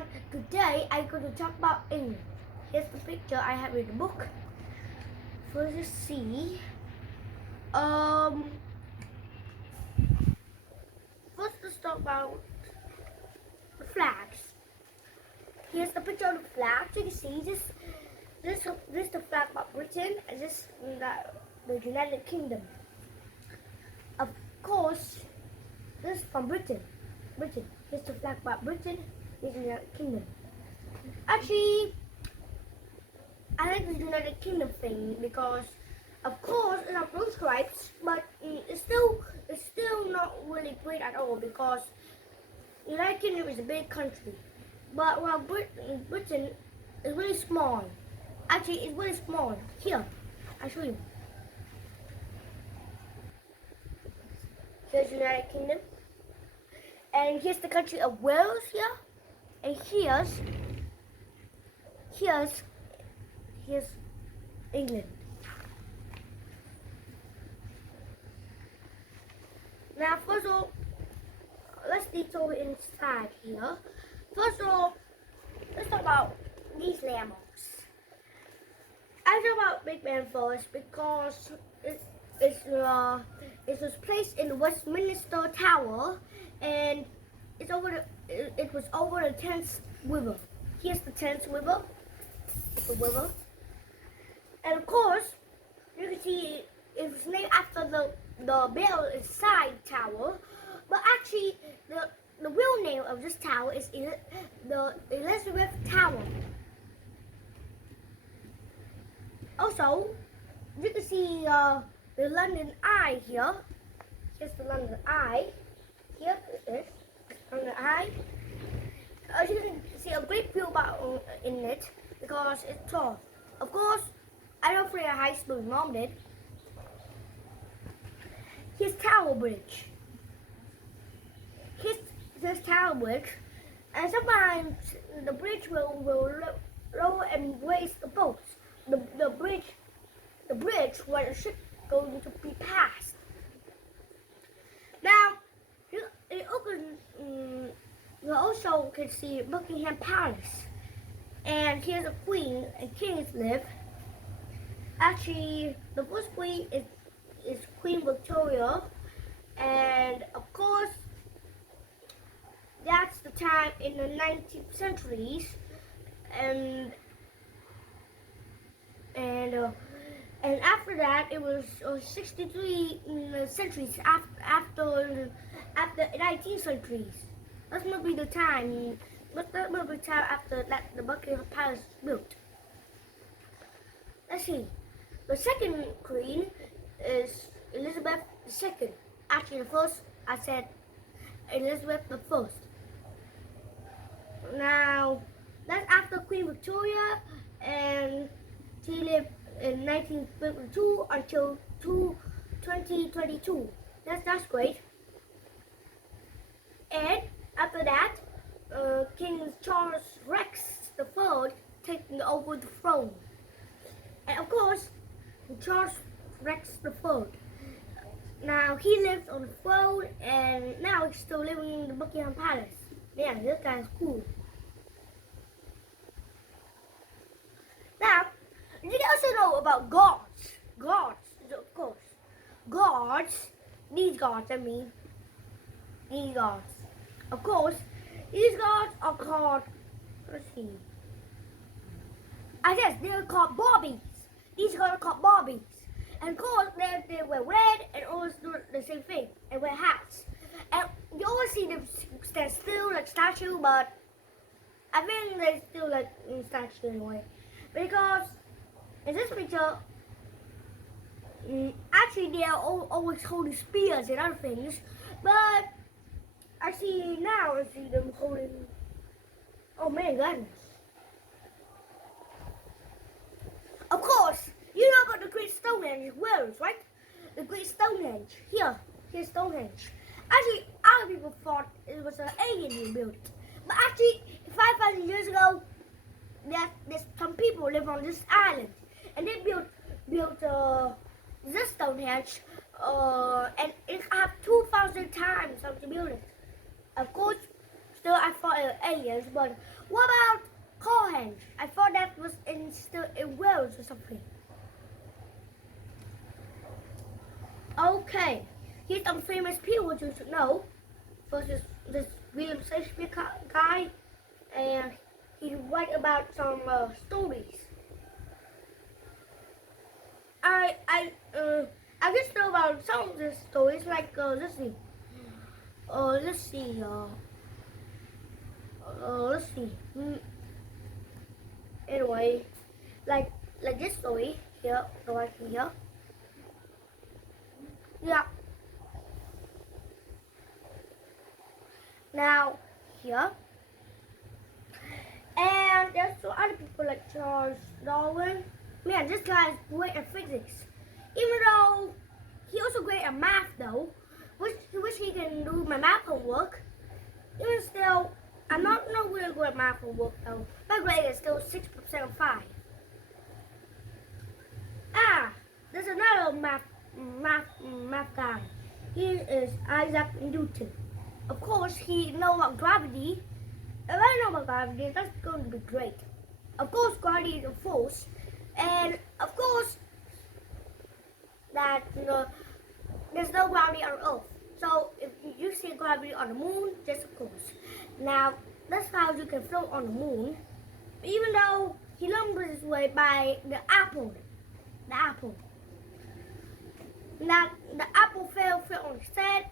everyone, today I'm going to talk about England. Here's the picture I have in the book. First you see, first let's talk about the flags. Here's the picture of the flag. So you can see this is the flag about Britain and this the United Kingdom. Of course, this is from Britain. Here's the flag about Britain. Here's the United Kingdom. Actually, I like the United Kingdom thing because, of course, it has blue stripes, but it's still not really great at all because United Kingdom is a big country, but while Britain is really small. Actually, it's really small. Here, I'll show you. Here's the United Kingdom, and here's the country of Wales here, and here's England. Now, first of all, let's detail inside here. First of all, let's talk about these landmarks. I talk about Big Ben first because it was placed in the Westminster Tower, and it was over the Thames River. Here's the Thames River. It's a river. And of course, you can see it was named after the Bell Side Tower, but actually the real name of this tower is the Elizabeth Tower. Also, you can see the London Eye here. Here's the London Eye. Here it is, London Eye. You can see a great view in it because it's tall. Of course, I don't play a high school, Mom did. Here's Tower Bridge. Here's Tower Bridge, and sometimes the bridge will lower and raise the boats. The bridge where the ship going to be passed. Now, you also can see Buckingham Palace, and here's a queen and kings live. Actually, the first queen is Queen Victoria, and of course, that's the time in the 19th centuries, and after that it was 63 centuries after 19th centuries. That must be the time. That must be the time after that the Buckingham Palace built. Let's see. The second queen is Elizabeth II. Actually, the first I said Elizabeth I. Now, that's after Queen Victoria, and she lived in 1952 until 2022. That's great. And after that, King Charles Rex III taking over the throne. And of course, Charles Rex III. Now he lives on the throne, and now he's still living in the Buckingham Palace. Yeah, this guy's cool. Now, you also know about gods. Of course. These gods, these gods. Of course, these gods are called, let's see. I guess they're called Barbies. These gods are called Barbies. And of course, they wear red and always do the same thing and wear hats. And you always see them stand still like statue, but I think they still like statue in a way. Because in this picture, actually they are always holding spears and other things, but I see them holding, oh my goodness. Of course, you know about the Great Stonehenge in Wales, right? The Great Stonehenge. Here's Stonehenge. Actually, other people thought it was an alien who built it. But actually, 5,000 years ago, there's some people live on this island, and they built this Stonehenge, and it had 2,000 times how to build it. Of course, still I thought it was aliens, but what about Cohen? I thought that was still in Wales or something. Okay, here's some famous people you should know. First is this William Shakespeare guy, and he write about some stories. I just know about some of the stories, like let's see. Let's see. Let's see. Anyway, like this story here, right here. Yeah. Now here, and there's some other people like Charles Darwin. Man, this guy is great at physics. Even though he also great at math, though, wish he can do my math homework. Even still, I'm not really good at math homework though. My grade is still 6% of 5. Ah, there's another math guy. He is Isaac Newton. Of course, he knows about gravity. If I know about gravity, that's going to be great. Of course, gravity is a force, and of course, that there's no gravity on Earth. So if you see gravity on the moon, just of course. Now, that's how you can float on the moon. Even though he learned this way by the apple. The apple. Now, the apple fell on his head,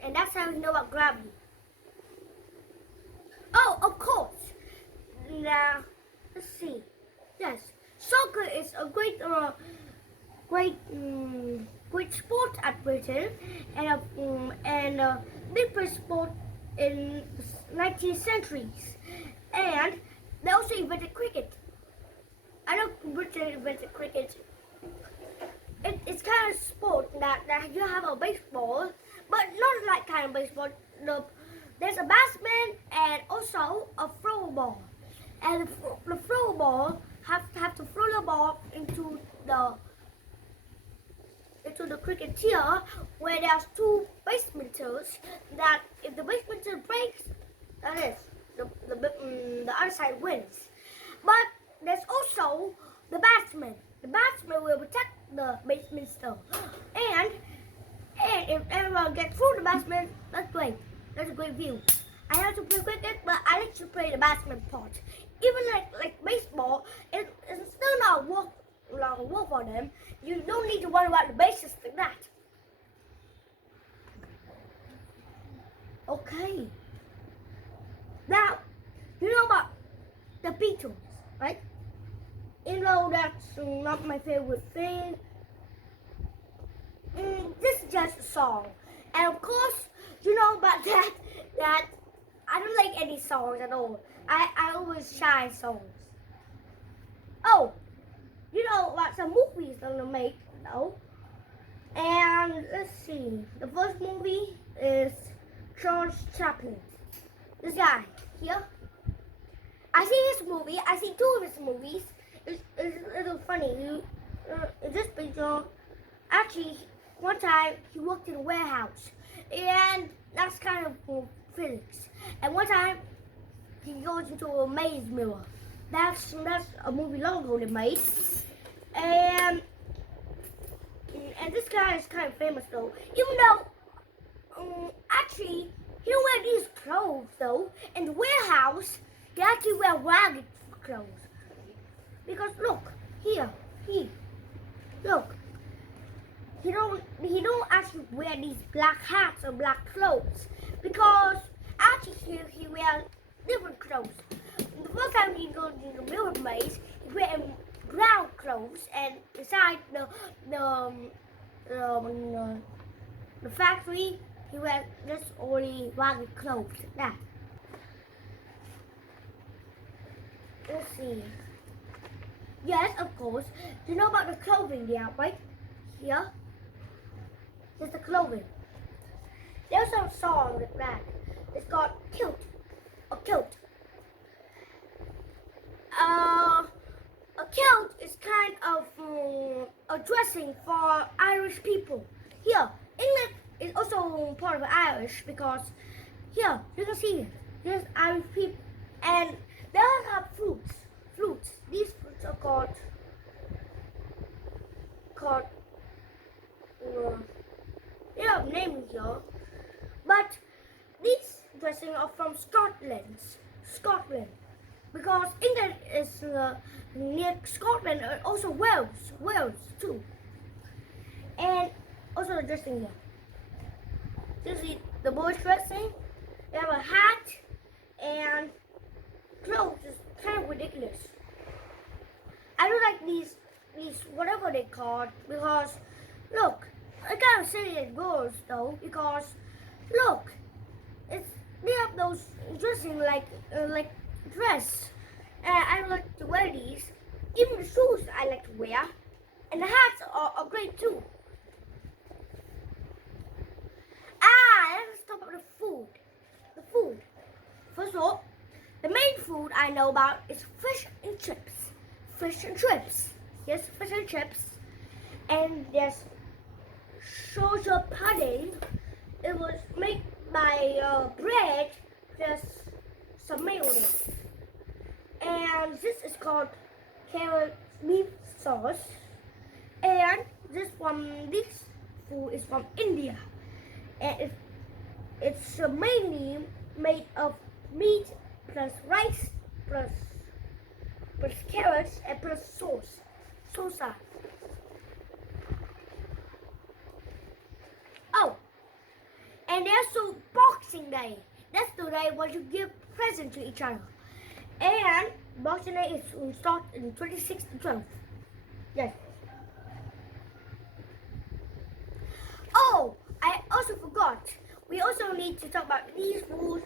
and that's how we know about gravity. Oh, of course. Now, let's see. Yes, soccer is a great sport at Britain, and a big sport in 19th centuries. And they also invented cricket. I know Britain invented cricket. It's kind of sport that you have a baseball, but not like kind of baseball. There's a batsman and also a throw ball. And the throw ball have to throw the ball into the cricketer, where there's 2 basemen. That if the baseman breaks, that is the other side wins. But there's also the batsman. The batsman will protect the baseman still. And if everyone gets through the batsman, that's great. That's a great view. I have to play cricket, but I like to play the batsman part. Even like baseball, it's still not work for them. You don't need to worry about the bases like that. Okay. Now, you know about the Beatles, right? Even though that's not my favorite thing, this is just a song. And of course, you know about that I don't like any songs at all. I always shy songs. Oh, you know about some movies I'm gonna make though. And let's see. The first movie is Charles Chaplin. This guy here. I see his movie. I see 2 of his movies. It's a little funny. In this picture, actually, one time he worked in a warehouse, and that's kind of physics. And one time he goes into a maze mirror. That's a movie logo they made. And this guy is kind of famous though. Even though actually he don't wear these clothes though. In the warehouse, he actually wear ragged clothes. Because look, look. He don't actually wear these black hats or black clothes, because actually he wears different clothes. The first time he goes to the mirror maze, he wears brown clothes, and inside the factory, he wears just only ragged clothes like that. Let's see. Yes, of course. Do you know about the clothing there, right? Here. There's the clothing. There's some song like that. It's called Kilt. A kilt. A kilt is kind of a dressing for Irish people. Here, England is also part of Irish, because here, you can see it. Here's Irish people. And they all have fruits. Fruits. These fruits are called they have names here. But these dressing are from Scotland. Scotland. Because England is near Scotland and also Wales. Wales too. And also the dressing here. You see the boys dressing. They have a hat and clothes is kind of ridiculous. I don't like these whatever they called because look, I can't say it goes though because look, they have those dressing like dress, and I like to wear these. Even the shoes I like to wear, and the hats are great too. Let's talk about the food. The food. First of all, the main food I know about is fish and chips. Fish and chips. Yes, fish and chips. And there's social pudding. It was made by bread plus some mayonnaise. And this is called carrot beef sauce. And this food is from India. And it's mainly made of meat plus rice plus carrots and plus salsa. Oh, and there's also Boxing Day. That's the day when you give presents to each other. And Boxing Day is start in 26th to 12th. Yes. Oh, I also forgot. We also need to talk about these rules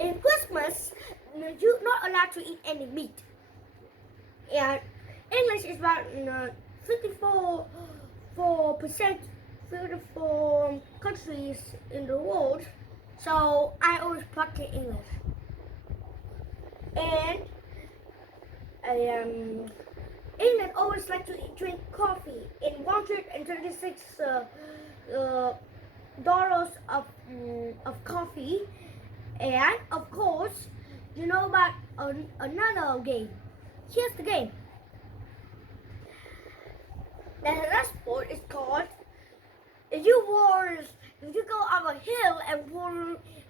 in Christmas. You're not allowed to eat any meat. And English is about 54 countries in the world. So I always practice English. And England always like to drink coffee in 126 dollars of coffee. And of course, you know about another game. Here's the game. The last sport is called if you go up a hill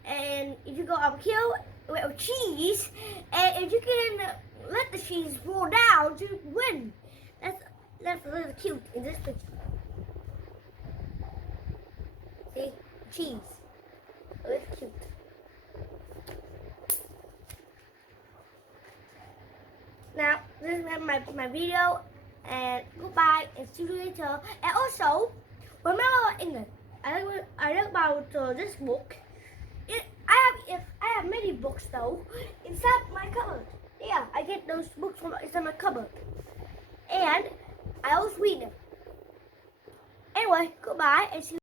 and if you go up a hill with cheese, and if you can let the cheese roll down, you win. That's a little cute in this picture. See, cheese. A little cute. Now, this is my video, and goodbye, and see you later. And also, remember England. I read about this book. I have many books though inside my cupboard. Yeah, I get those books from inside my cupboard, and I always read them. Anyway, goodbye, and see you.